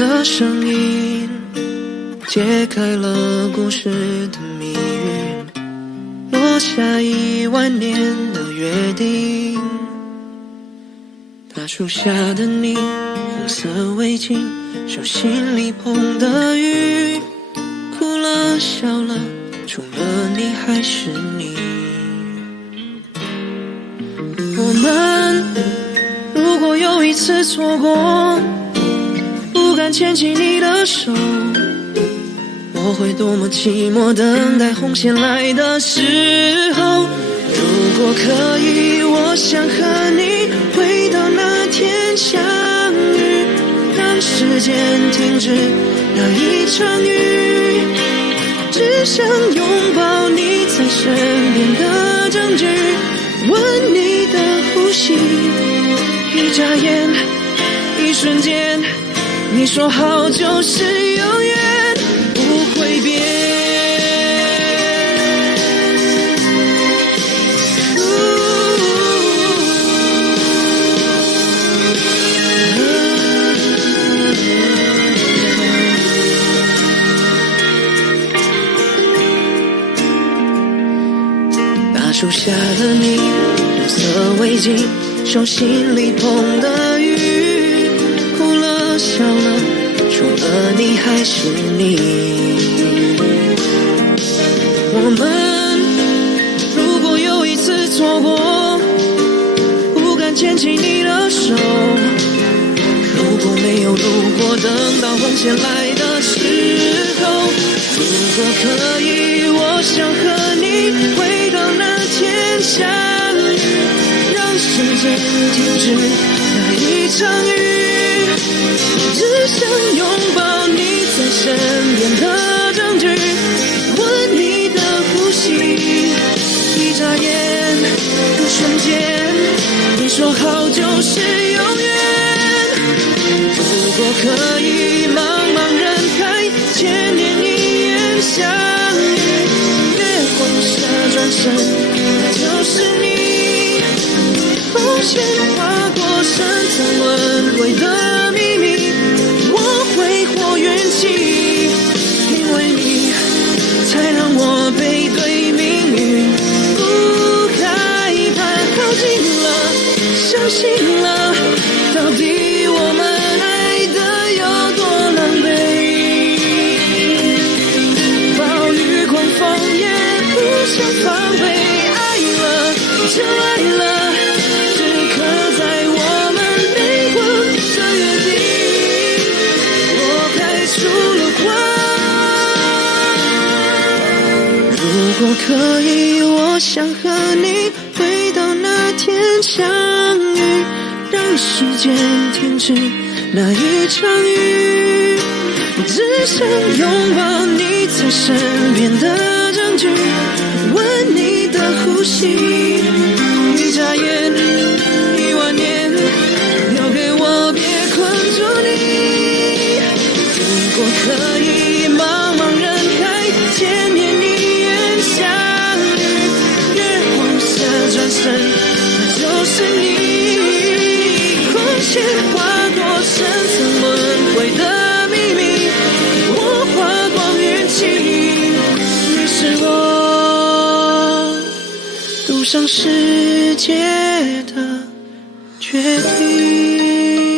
的声音解开了故事的谜语，落下10000年的约定。大树下的你，红色围巾，手心里碰的雨，哭了笑了，除了你还是你。我们如果有一次错过，不敢牵起你的手，我会多么寂寞，等待红线来的时候。如果可以，我想和你回到那天相遇，让时间停止那一场雨，只想拥抱你在身边的证据，闻你的呼吸，一眨眼，一瞬间，你说好就是永远不会变。大树下的你，红色围巾，手心里碰的雨，哭了笑了，除了你还是你。我们如果有一次错过，不敢牵起你的手，如果没有路过，等到红线来的时候，如果可以，我想和你回到那天相遇，让时间停止那一场雨，只想拥抱你在身边的证据，闻你的呼吸，一眨眼，一瞬间，你说好就是永远。如果可以，茫茫人海，千年一眼相遇，月光下转身，那就是你。红线划过深层轮回的秘密，我挥霍运气，因为你才让我背对命运，不害怕，靠近了，相信了，到底我们爱的有多狼狈，暴雨狂风也不想防备，爱了就爱了，只刻在我们灵魂的约定，我开出了花。如果可以，我想和你回到那天相遇，让时间停止那一场雨，只想拥抱你在身边的证据，闻你的呼吸，一眨眼，10000年，留给我，别困住你。如果可以，茫茫人海，千年一眼相遇，月光下转身，那就是你。红线划过深层轮回的秘密，我花光运气，你是我赌上世界的决定。